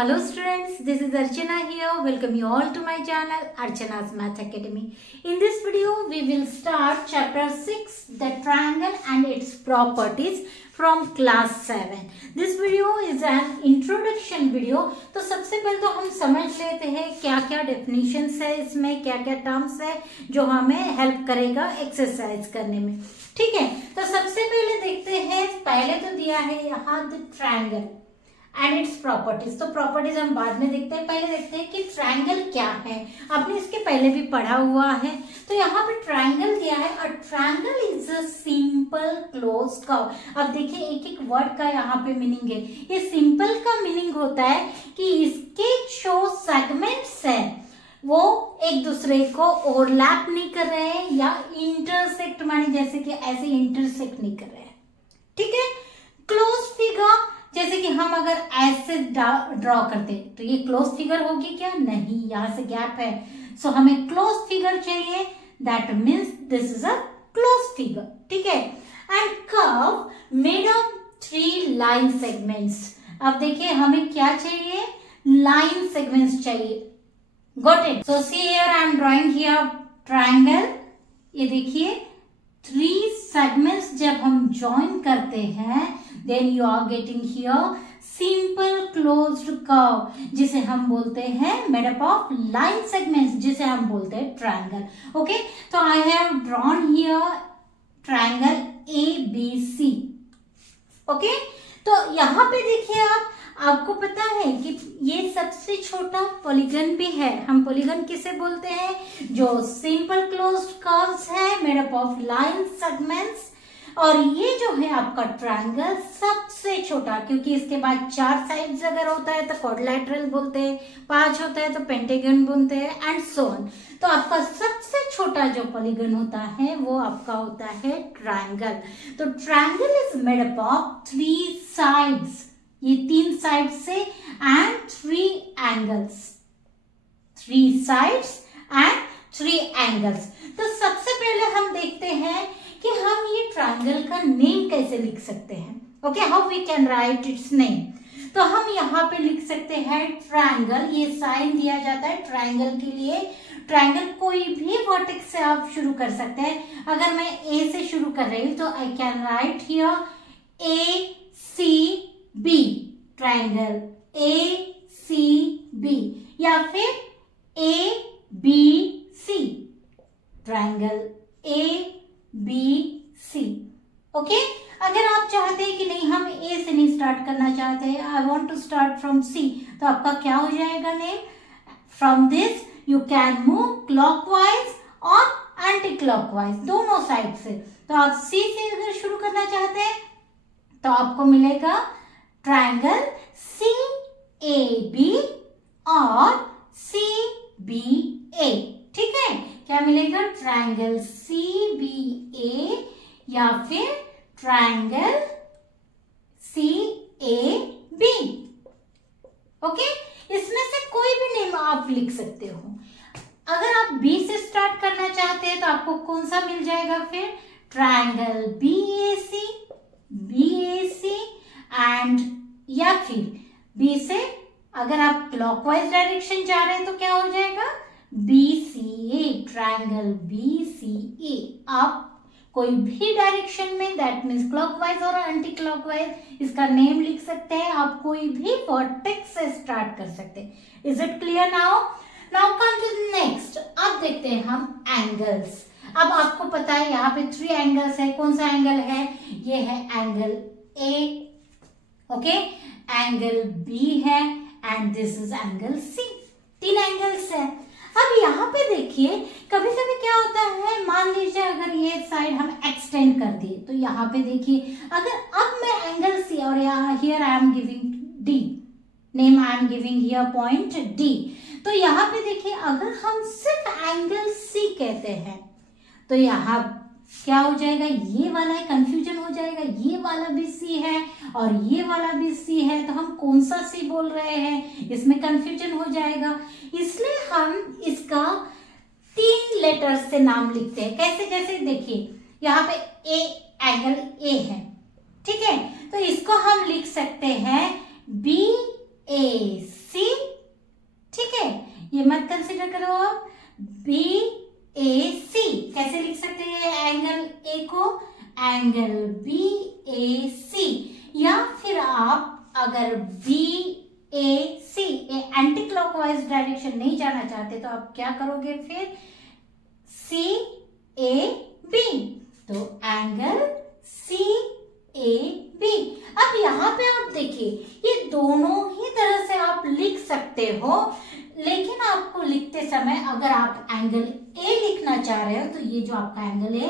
Hello students, this is Archana here. Welcome you all to my channel Archana's Math Academy. In this video, we will start chapter 6, the triangle and its properties from class 7. This video is an introduction video. तो सबसे पहले तो हम समझ लेते हैं क्या क्या definitions है इसमें, क्या क्या terms है जो हमें help करेगा exercise करने में. ठीक है, तो सबसे पहले देखते हैं, पहले तो दिया है यहाँ the triangle and its properties. तो प्रॉपर्टीज हम बाद में देखते हैं, पहले देखते हैं कि ट्रायंगल क्या है. आपने इसके पहले भी पढ़ा हुआ है. तो यहाँ पे ट्रायंगल दिया है, a triangle is a simple closed curve. अब देखिए एक एक वर्ड का यहाँ पे मीनिंग है. ये सिंपल का मीनिंग होता है कि इसके जो सेगमेंट्स है वो एक दूसरे को ओवरलैप नहीं कर रहे हैं या इंटरसेक्ट, माने जैसे कि ऐसे इंटरसेक्ट नहीं कर रहे हैं. ठीक है. क्लोज फिगर, जैसे कि हम अगर ऐसे ड्रॉ करते तो ये क्लोज फिगर होगी क्या? नहीं, यहां से गैप है. सो हमें क्लोज फिगर चाहिए. That means this is a close figure. ठीक है. And curve made of 3 line segments. अब देखिए हमें क्या चाहिए? लाइन सेगमेंट्स चाहिए. Got it. So see here I am drawing here triangle. ये देखिए 3 सेगमेंट्स जब हम ज्वाइन करते हैं then you are getting here simple closed curve, जिसे हम बोलते हैं made up of line segments, जिसे हम बोलते हैं triangle. Okay, तो I have drawn here triangle ABC. Okay, तो यहाँ पे देखिए आपको पता है कि ये सबसे छोटा पॉलीगन भी है. हम पॉलीगन किसे बोलते हैं? जो सिंपल क्लोज्ड कर्व्स है made up of line segments. और ये जो है आपका ट्रायंगल सबसे छोटा, क्योंकि इसके बाद 4 साइड्स अगर होता है तो क्वाड्रिलेटरल बोलते हैं, 5 होता है तो पेंटागन बोलते हैं एंड सो ऑन. तो आपका सबसे छोटा जो पॉलीगन होता है वो आपका होता है ट्रायंगल. तो triangle is made up of 3 sides, ये 3 साइड से and 3 angles. 3 sides and 3 angles. तो सबसे पहले हम देखते हैं कि हम ये ट्रायंगल का नेम कैसे लिख सकते हैं. Okay, how we can write its name. तो हम यहाँ पे लिख सकते हैं ट्रायंगल. ये साइन दिया जाता है ट्रायंगल के लिए. ट्रायंगल कोई भी वर्टेक्स से आप शुरू कर सकते हैं. अगर मैं ए से शुरू कर रही हूं तो I can write here ACB triangle, ACB, या फिर ABC ट्रायंगल, ABC. ओके. अगर आप चाहते हैं कि नहीं हम ए से नहीं स्टार्ट करना चाहते हैं, I want to start from C, तो आपका क्या हो जाएगा name? From this you can move clockwise और एंटी क्लॉकवाइज, दोनों साइड से. तो आप सी से अगर शुरू करना चाहते हैं तो आपको मिलेगा ट्रायंगल CAB और CBA. ठीक है. क्या मिलेगा? ट्रायंगल CBA या फिर ट्रायंगल CAB. ओके. इसमें से कोई भी नेम आप लिख सकते हो. अगर आप B से स्टार्ट करना चाहते हैं तो आपको कौन सा मिल जाएगा फिर? ट्रायंगल BAC एंड, या फिर B से अगर आप क्लॉकवाइज डायरेक्शन जा रहे हैं तो क्या हो जाएगा? BCA triangle BCA. आप कोई भी डायरेक्शन में, दैट मीन्स क्लॉकवाइज और एंटी क्लॉकवाइज, इसका नेम लिख सकते हैं. आप कोई भी वर्टेक्स से स्टार्ट कर सकते हैं. Is it clear now? Now come to next. अब देखते हैं हम एंगल्स. अब आपको पता है यहाँ पे 3 एंगल्स है. कौन सा एंगल है? ये है angle A. Okay. Angle B है and this is angle C. 3 angles है. अब यहाँ पे देखिए कभी कभी क्या होता है, मान लीजिए अगर ये साइड हम एक्सटेंड कर दिए तो यहाँ पे देखिए अगर अब मैं एंगल C और यहाँ here I am giving D name, I am giving here point D. तो यहाँ पे देखिए अगर हम सिर्फ एंगल C कहते हैं तो यहाँ क्या हो जाएगा? ये वाला है, कंफ्यूजन हो जाएगा. ये वाला भी C है और ये वाला भी C है, तो हम कौन सा C बोल रहे हैं, इसमें कंफ्यूजन हो जाएगा. इसलिए हम इसका 3 लेटर्स से नाम लिखते हैं. कैसे? जैसे देखिए यहाँ पे A एंगल A है. ठीक है. तो इसको हम लिख सकते हैं BAC बी ए सी, कैसे लिख सकते हैं एंगल ए को? एंगल बी ए सी। या फिर आप अगर बी ए सी एंटी क्लॉकवाइज डायरेक्शन नहीं जाना चाहते तो आप क्या करोगे फिर? सी ए बी, तो एंगल सी ए बी। अब यहाँ पे आप देखिए ये दोनों ही तरह से आप लिख सकते हो, लेकिन आपको लिखते समय अगर आप एंगल ए लिखना चाह रहे हो तो ये जो आपका एंगल है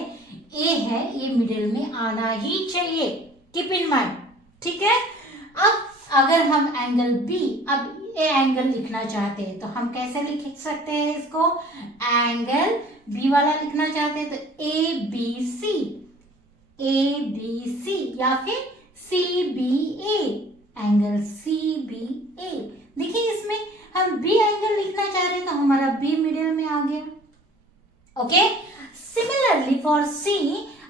ए है, ये मिडिल में आना ही चाहिए, कीप इन माइंड, ठीक है। अब अगर हम एंगल बी, अब ए एंगल लिखना चाहते हैं तो हम कैसे लिख सकते हैं इसको? एंगल बी वाला लिखना चाहते हैं तो A B C, A B C, या फिर सी बी ए, एंगल सी बी ए। देखिए इसमें हम बी एंगल लिखना चाह रहे हैं तो हमारा बी मिडिल में आ गया, ओके। सिमिलरली फॉर सी,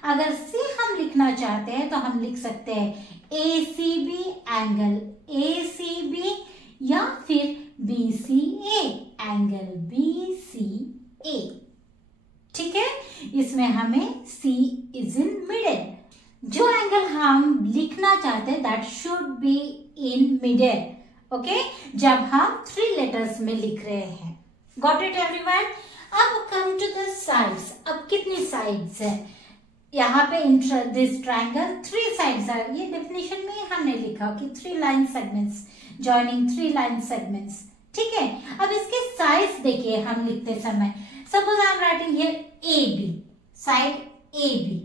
अगर सी हम लिखना चाहते हैं तो हम लिख सकते हैं A C B, angle A C B, या फिर B C A, angle B C A, ठीक है। इसमें हमें सी इज इन मिडिल, जो एंगल हम लिखना चाहते हैं that should be in middle, okay, जब हम 3 लेटर्स में लिख रहे हैं। Got it everyone? अब कम टू द साइड्स। अब कितनी साइड्स है यहाँ पे? दिस ट्रायंगल 3 साइड्स है। ये डेफिनेशन में हमने लिखा कि 3 line segments joining 3 line segments, ठीक है। अब इसके साइड्स देखिए हम लिखते समय, suppose I am writing here A B, side A B,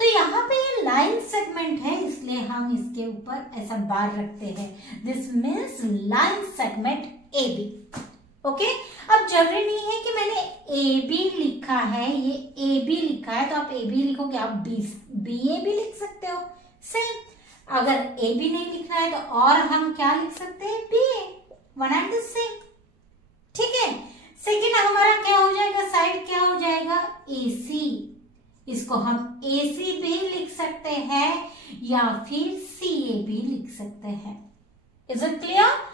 तो यहाँ पे ये लाइन सेगमेंट है इसलिए हम इसके ऊपर ऐसा बार रखते हैं। This means line segment A B, okay. अब जरूरी नहीं है कि मैंने ए बी लिखा है, ये ए बी लिखा है तो आप ए बी लिखोगे, आप बी ए भी लिख सकते हो, सेम। अगर ए बी नहीं लिखना है तो और हम क्या लिख सकते हैं? B A, one and the same, ठीक है। सेकेंड हमारा क्या हो जाएगा? साइड क्या हो जाएगा? ए सी, इसको हम ए सी भी लिख सकते हैं या फिर सी ए भी लिख सकते हैं। Is it clear?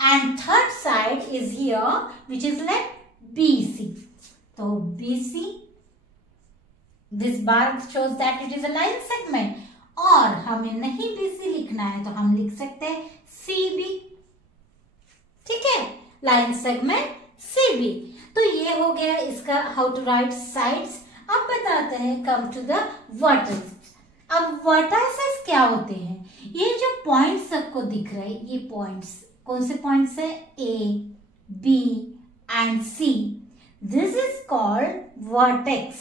And third side is here, which is like BC. So BC, this bar shows that it is a line segment. और हमें नहीं BC लिखना है तो हम लिख सकते हैं CB, ठीक है, लाइन सेगमेंट CB। तो ये हो गया इसका हाउ टू राइट साइड्स। अब बताते हैं कम टू द वर्टिसेस। अब वर्टिसेस क्या होते हैं? ये जो पॉइंट्स सबको दिख रहे हैं, ये पॉइंट्स कौन से पॉइंट्स है? A, B and C. This is called vertex.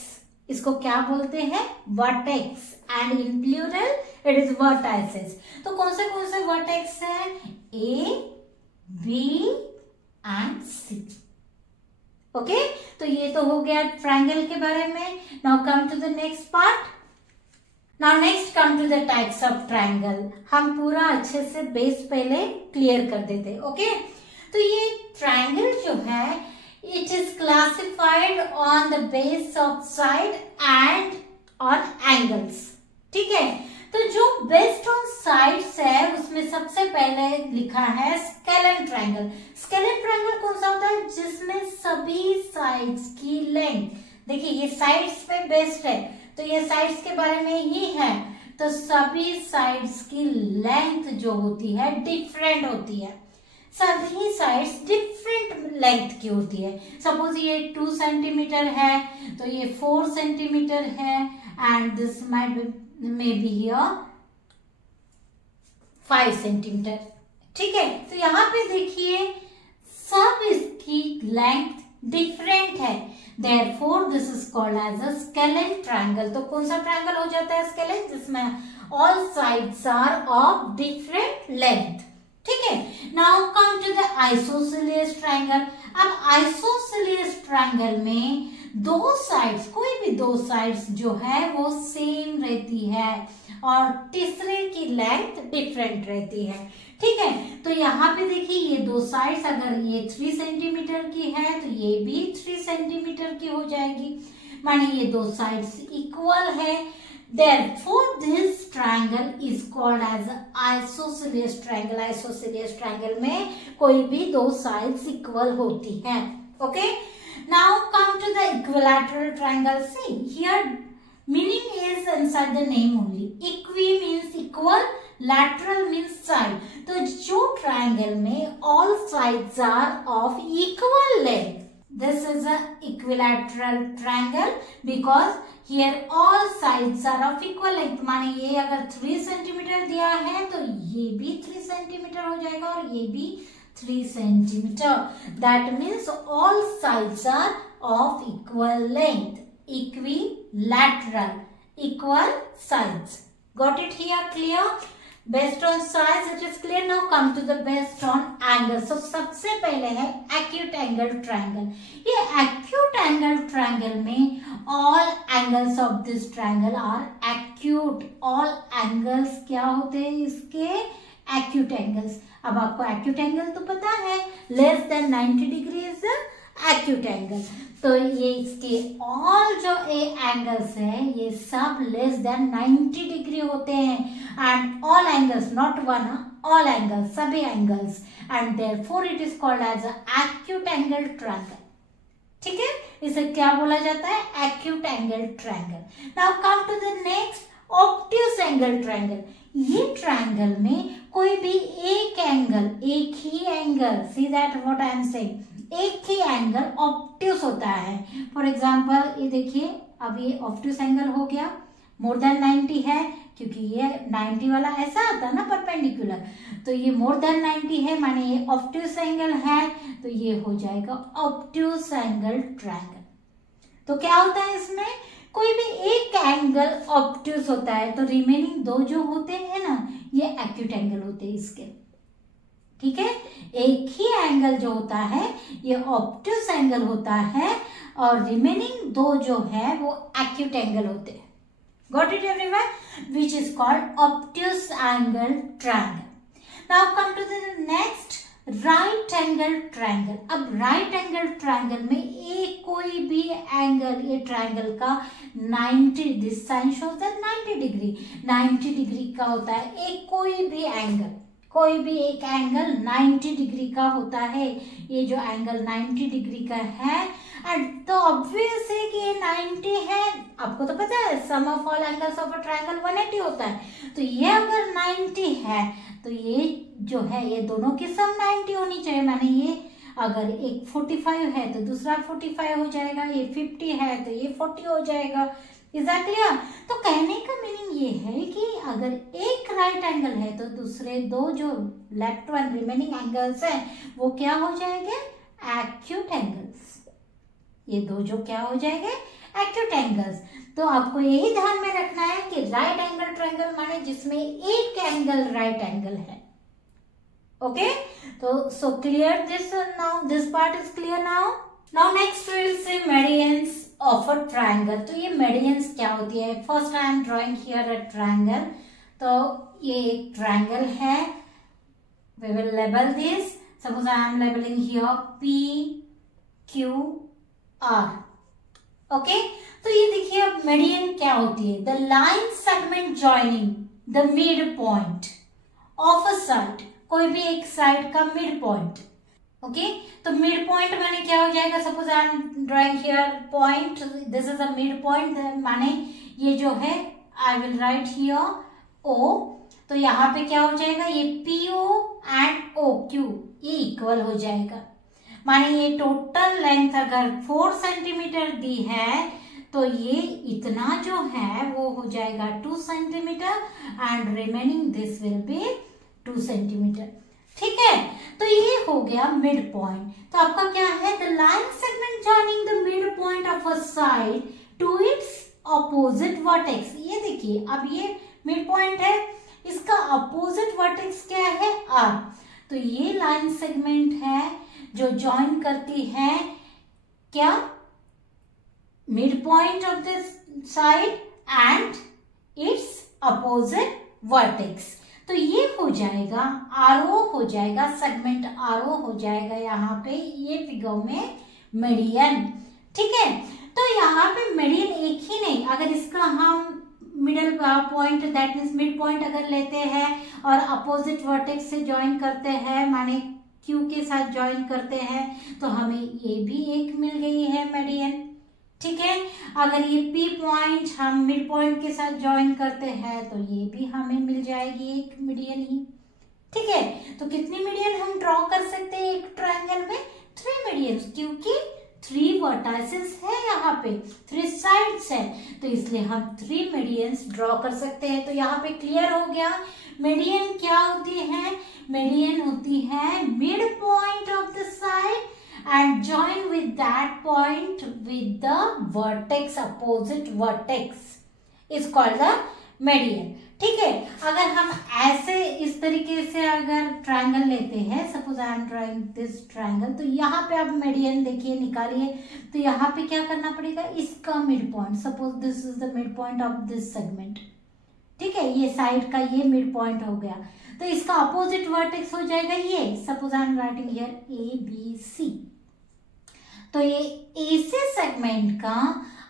इसको क्या बोलते हैं? Vertex, and in plural it is vertices. तो कौन से वर्टेक्स है? A, B and C, okay. तो ये तो हो गया ट्रायंगल के बारे में। Now come to the next part. Now next come to the types of triangle. हम पूरा अच्छे से बेस पहले क्लियर कर देते, ओके। तो ये ट्रायंगल जो है it is classified on the base of side and on angles, ठीक है। तो जो बेस्ड ऑन साइड्स है उसमें सबसे पहले लिखा है स्केलन ट्रायंगल। स्केलन ट्रायंगल कौन सा होता है? जिसमें सभी साइड्स की लेंथ, देखिए ये साइड्स पे बेस्ड है तो ये साइड्स के बारे में ही है, तो सभी साइड्स की लेंथ जो होती है डिफरेंट होती है। सभी साइड्स डिफरेंट लेंथ की होती है। सपोज ये 2 सेंटीमीटर है तो ये 4 सेंटीमीटर है, and this may be here 5 centimetre, ठीक है। तो यहाँ पे देखिए सब इसकी लेंथ डिफरेंट है, therefore this is called as a scalene triangle। तो कौन सा ट्रायंगल हो जाता है स्केलेन? जिसमें all sides are of different length, ठीक है। now come to the isosceles triangle। अब isosceles triangle में दो साइड्स, कोई भी दो साइड्स जो है वो सेम रहती है और तीसरे की लेंथ डिफरेंट रहती है, ठीक है। तो यहाँ पे देखिए ये दो साइड्स, अगर ये 3 सेंटीमीटर की है तो ये भी 3 सेंटीमीटर की हो जाएगी, माने ये दो साइड्स इक्वल है। Therefore this triangle is called as isosceles triangle। isosceles triangle में कोई भी दो साइड्स इक्वल होती हैं, okay. Now come to the equilateral triangle. See here, meaning is inside the name only. Equi means equal, lateral means side. तो जो triangle में all sides are of equal length, this is a equilateral triangle because here all sides are of equal length. माने ये अगर 3 centimetre दिया है तो ये भी 3 सेंटीमीटर हो जाएगा और ये भी 3 centimetre. That means all sides are of equal length. Equilateral, equal sides. Got it here clear? Based on size it is clear. Now come to the based on angle. So सबसे पहले है acute angle triangle. ये acute angle triangle में all angles of this triangle are acute. All angles क्या होते हैं इसके? Acute angles. अब आपको acute angle तो पता है, less than 90 degree is the acute angle. तो ये इसके all जो angles है ये सब less than 90 डिग्री होते हैं and all angles, not one, all angles, सभी angles, and therefore it is called as a acute angle triangle. ठीक है, इसे क्या बोला जाता है? acute angle triangle. Now come to the next, obtuse angle triangle. ये triangle में कोई भी एक एंगल, एक ही angle, see that what I am saying, एक ही एंगल ऑब्ट्यूस होता है. फॉर एग्जाम्पल ये देखिए, अब ये ऑब्ट्यूस एंगल हो गया, मोर देन 90 है क्योंकि ये 90 वाला ऐसा आता है ना परपेंडिकुलर, तो ये मोर देन 90 है माने ये ऑब्ट्यूस एंगल है, तो ये हो जाएगा ऑब्ट्यूस एंगल ट्रायंगल. तो क्या होता है इसमें, कोई भी एक एंगल ऑब्ट्यूस होता है तो रिमेनिंग दो जो होते हैं ना ये एक्यूट एंगल होते हैं इसके. ठीक है, एक ही एंगल जो होता है ये ऑब्ट्यूस एंगल होता है और रिमेनिंग दो जो है वो एक्यूट एंगल होते हैं. Got it everyone? Which is called obtuse angle triangle. Now come to the next, right angle triangle. अब राइट एंगल ट्रायंगल में एक कोई भी एंगल, ये ट्रायंगल का 90, this sign shows that 90 degree, 90 degree का होता है एक कोई भी एंगल, कोई भी एक एंगल 90 डिग्री का होता है. ये जो एंगल 90 डिग्री का है एंड तो ऑब्वियस है कि ये 90 है, आपको तो पता है sum of all angles of a triangle 180 होता है. तो ये अगर 90 है तो ये जो है ये दोनों की सम 90 होनी चाहिए. माने ये अगर एक 45 है तो दूसरा 45 हो जाएगा, ये 50 है तो ये 40 हो जाएगा. Is that clear? तो कहने का मीनिंग ये है कि अगर एक राइट एंगल है तो दूसरे दो जो लेफ्ट वन रिमेनिंग एंगल्स हैं वो क्या हो जाएंगे? Acute angles. ये दो जो क्या हो जाएंगे? Acute angles. तो आपको यही ध्यान में रखना है कि राइट एंगल ट्रायंगल माने जिसमें एक एंगल राइट एंगल है. ओके, तो so clear this. Now this part is clear. Now next we will see medians of a triangle. तो ये मेडियंस क्या होती है? First I am drawing here a triangle. तो ये एक ट्रायंगल है, we will label this. Suppose I am labelling here PQR. Okay, तो ये देखिए अब मेडियन क्या होती है? The line segment joining the mid point of a side, कोई भी एक साइड का मिड पॉइंट. ओके, तो मिड पॉइंट माने क्या हो जाएगा? Suppose I M drawing here point, this is a mid point, माने ये जो है I will write here O. तो यहाँ पे क्या हो जाएगा? ये PO एंड OQ ये इक्वल हो जाएगा. माने ये टोटल लेंथ अगर 4 सेंटीमीटर दी है तो ये इतना जो है वो हो जाएगा 2 centimetre and remaining this will be 2 centimetre. ठीक है, तो ये हो गया मिड पॉइंट. तो आपका क्या है? The line segment joining the mid point of a side to its opposite vertex. ये देखिए अब ये मिड पॉइंट है, इसका ऑपोजिट वर्टेक्स क्या है? R. तो ये लाइन सेगमेंट है जो जॉइन करती है क्या? Mid point of this side and it's opposite vertex. तो ये हो जाएगा RO हो जाएगा, सेगमेंट RO हो जाएगा यहाँ पे ये फिगर में मेडियन. ठीक है, तो यहाँ पे मेडियन एक ही नहीं, अगर इसका हम middle point that means mid point अगर लेते हैं और अपोजिट वर्टेक्स से ज्वाइन करते हैं, माने Q के साथ ज्वाइन करते हैं तो हमें ये भी एक मिल गई है मेडियन। ठीक है, अगर ये P पॉइंट हम मिड पॉइंट के साथ ज्वाइन करते हैं तो ये भी हमें मिल जाएगी एक मीडियन ही। ठीक है, तो कितनी मीडियन हम ड्रॉ कर सकते हैं एक ट्रायंगल में? 3 मीडियंस, क्योंकि 3 वर्टाइसेस है, यहाँ पे 3 साइड्स है, तो इसलिए हम 3 मीडियंस ड्रॉ कर सकते हैं। तो यहाँ पे क्लियर हो गया मीडियन क्या होती है। मीडियन होती है mid point of the side and join with that point with the vertex, opposite vertex is called the median। ठीक है, अगर हम ऐसे इस तरीके से अगर ट्रायंगल लेते हैं, suppose I M drawing this triangle, तो यहाँ पे आप मीडियन देखिए निकालिए, तो यहाँ पे क्या करना पड़ेगा, इसका mid point, suppose this is the mid point of this segment. ठीक है, ये साइड का ये मिड पॉइंट हो गया, तो इसका अपोजिट वर्टेक्स हो जाएगा ये, suppose I am writing here ABC, तो ये AC सेगमेंट का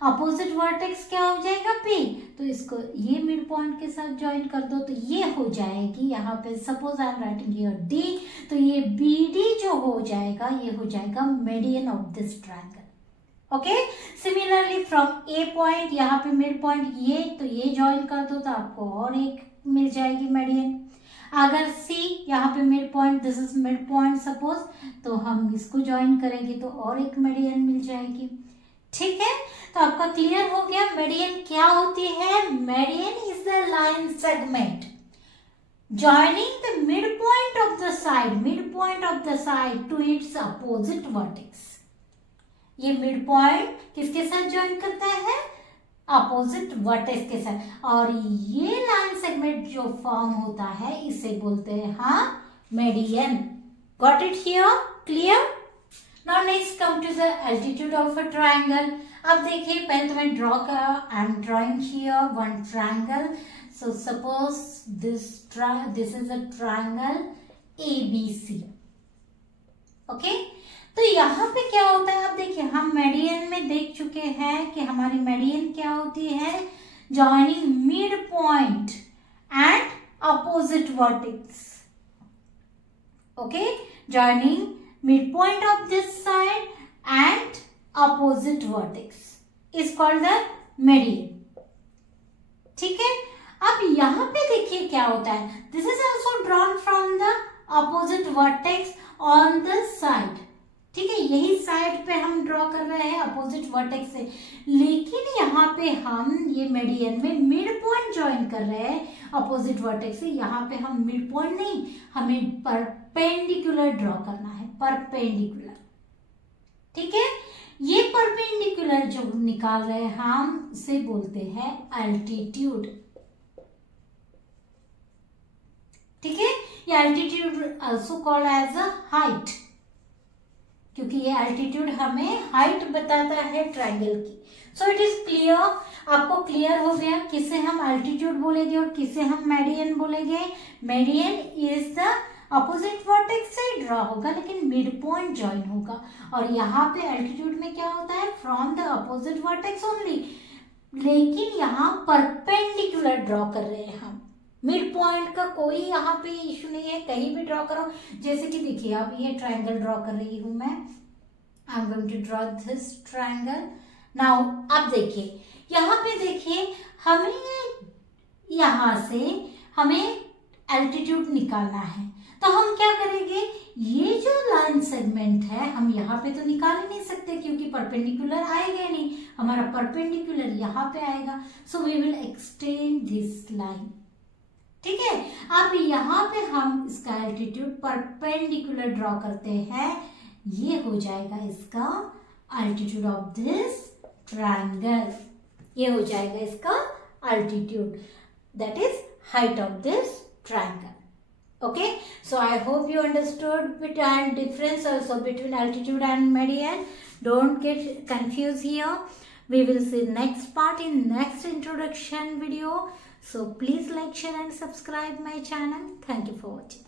अपोजिट वर्टेक्स क्या हो जाएगा P, तो इसको ये मिड पॉइंट के साथ ज्वाइन कर दो, तो ये हो जाएगी यहाँ पे, suppose I am writing here D, तो ये BD जो हो जाएगा ये हो जाएगा median of this triangle. Okay, similarly from A point, यहाँ पे मिड पॉइंट ये, तो ये ज्वाइन कर दो तो आपको और एक मिल जाएगी मीडियन। अगर C यहाँ पे mid point, this is mid point suppose, तो हम इसको ज्वाइन करेंगे तो और एक मीडियन मिल जाएगी। ठीक है, तो आपका क्लियर हो गया मीडियन क्या होती है। Median is the line segment joining the midpoint of the side to its opposite vertex। ये मिड पॉइंट किसके साथ ज्वाइन करता है, अपोजिट वर्टेक्स के साथ, और ये लाइन सेगमेंट जो फॉर्म होता है इसे बोलते हैं हाँ median. Got it here, clear. Now next come to the altitude of a triangle. अब देखिए पहले तो मैं ड्रॉ कर, I am drawing here one triangle, so suppose this is a triangle ABC। Okay, तो यहाँ पे क्या होता है, आप देखिए हम मेडियन में देख चुके हैं कि हमारी मेडियन क्या होती है, joining mid point and opposite vertex. Okay, joining mid point of this side and opposite vertex is called the median. ठीक है, अब यहाँ पे देखिए क्या होता है, this is also drawn from the opposite vertex on the side. ठीक है, यही साइड पे हम ड्रॉ कर रहे हैं अपोजिट वर्टेक्स से, लेकिन यहाँ पे हम ये मीडियन में मिड पॉइंट ज्वाइन कर रहे हैं अपोजिट वर्टेक्स से। यहाँ पे हम मिड पॉइंट नहीं, हमें परपेंडिकुलर ड्रॉ करना है, परपेंडिकुलर। ठीक है, ये परपेंडिकुलर जो निकाल रहे हैं हम इसे बोलते हैं एल्टीट्यूड। ठीक है, ये altitude also called as a height, क्योंकि ये एल्टीट्यूड हमें हाइट बताता है ट्रायंगल की। सो इट इज क्लियर, आपको क्लियर हो गया किसे हम एल्टीट्यूड बोलेंगे और किसे हम मेडियन बोलेंगे। Median is the opposite vertex से ड्रॉ होगा लेकिन मिड पॉइंट ज्वाइन होगा, और यहाँ पे एल्टीट्यूड में क्या होता है, from the opposite vertex only, लेकिन यहाँ परपेंडिकुलर ड्रॉ कर रहे हैं हम। मिड पॉइंट का कोई यहाँ पे इशू नहीं है, कहीं भी ड्रॉ करो। जैसे कि देखिए अब ये ट्रायंगल ड्रॉ कर रही हूं मैं, I am going to draw this triangle now. अब देखिए यहाँ पे देखिए हमें यहाँ से हमें एल्टीट्यूड निकालना है, तो हम क्या करेंगे, ये जो लाइन सेगमेंट है हम यहाँ पे तो निकाल ही नहीं सकते क्योंकि परपेंडिकुलर आएगा नहीं, हमारा परपेंडिकुलर यहाँ पे आएगा। So we will extend this line. ठीक है, अब यहाँ पे हम इसका एल्टीट्यूड परपेंडिकुलर ड्रॉ करते हैं, ये हो जाएगा इसका एल्टीट्यूड ऑफ दिस ट्रायंगल, ये हो जाएगा इसका altitude, that is height of this triangle. Okay, so I hope you understood bit and difference also between altitude and median. Don't get confused here. We will see next part in next introduction video. So please like, share and subscribe my channel. Thank you for watching.